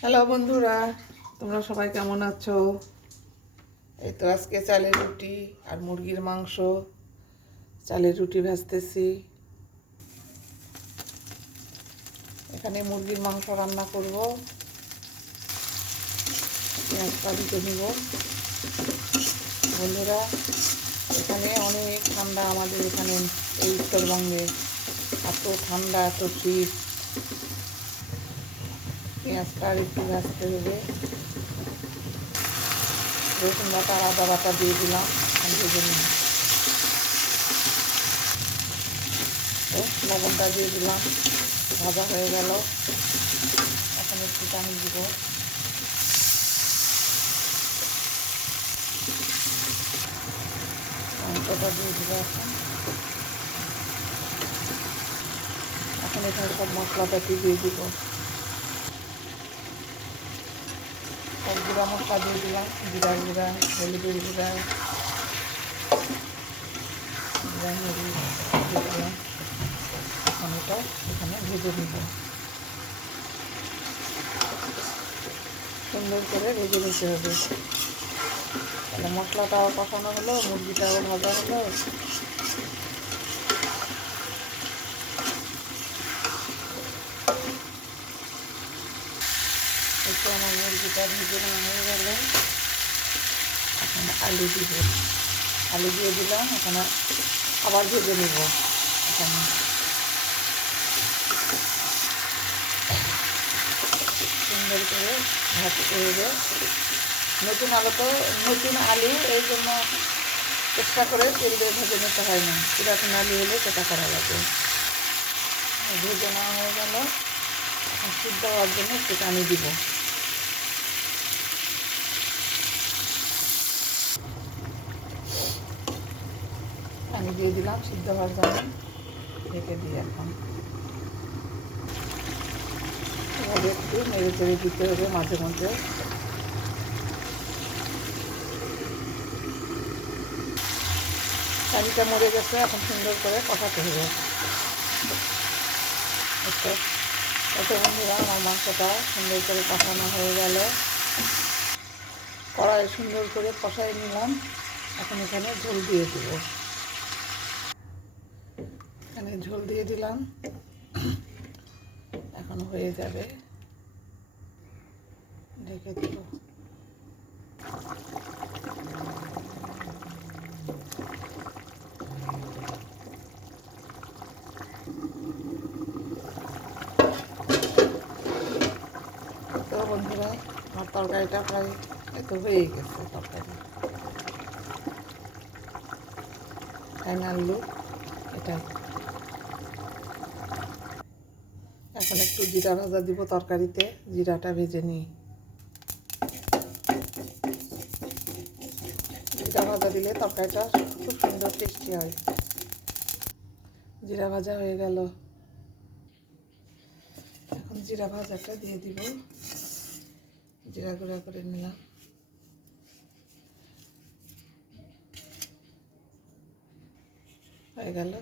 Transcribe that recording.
Hello বন্ধুরা, তোমরা সবাই কেমন আছো? এই তো আজকে চালের রুটি আর মুরগির মাংস। চালের রুটি ভাজতেছি, এখানে মুরগির মাংস রান্না করব। পেঁয়াজটা দিতে নিব। বন্ধুরা, এখানে অনেক ঠান্ডা, আমাদের এখানে এই উত্তরবঙ্গে এত ঠান্ডা, এত শীত। পেঁয়াজটা আর একটু ভাজতে হবে। রসুন বাটা আর আদা বাটা দিয়ে দিলাম, ভেজে নিই। লবণটা দিয়ে দিলাম, ভাজা হয়ে গেল। এখন একটু পানি দিব। মাংসটা দিয়ে দিব। এখন এখানে সব মশলাপাতি দিয়ে দিব। সব গুঁড়া মশলা দিয়ে দিলাম, জিরা গুঁড়া, হলুদের গুঁড়া, জিরা মরিচ দিয়ে দিলাম। এখন এটা এখানে ভেজে নিব, সুন্দর করে ভেজে নিতে হবে। তাহলে মশলাটাও কষানো হলো, মুরগিটাও ভাজা হলো। একটু আমার মুরগিটা ভেজে নেওয়া হয়ে গেল। এখন আলু দিব, আলু দিয়ে দিলাম। এখন আবার ভেজে নেব। এখানে সুন্দর করে ভাজতে হবে। নতুন আলু, এই জন্য চেষ্টা করে তেল দিয়ে ভেজে নিতে হয় না। পুরাতন আলু হলে সেটা করা লাগে। ভেজে নেওয়া হয়ে গেল। এখন সিদ্ধ হওয়ার জন্য একটু পানি দিব। পানি দিয়ে দিলাম সিদ্ধ হওয়ার জন্য, ঢেকে দিয়ে এখন এভাবে একটু নেড়ে চেড়ে দিতে হবে মাঝে মধ্যে। পানিটা মরে গেছে, এখন সুন্দর করে কষাতে হবে। এত বন্ধুরা, আমার মাংসটা সুন্দর করে কষানো হয়ে গেল। কড়াই সুন্দর করে কষাই নিলাম। এখন এখানে ঝোল দিয়ে দেব। এখানে ঝোল দিয়ে দিলাম, এখন হয়ে যাবে। ঢেকে দেব। তো বন্ধুরা, আমার তরকারিটা প্রায় এত হয়ে গেছে। তরকারি ফাইনাল লুক এটাই। এখন একটু জিরা ভাজা দিব তরকারিতে, জিরাটা ভেজে নিই। জিরা ভাজা দিলে তরকারিটা খুব সুন্দর টেস্টি হয়। জিরা ভাজা হয়ে গেল। এখন জিরা ভাজাটা দিয়ে দিব। জিরা গুঁড়া করে নিলাম। হয়ে গেল।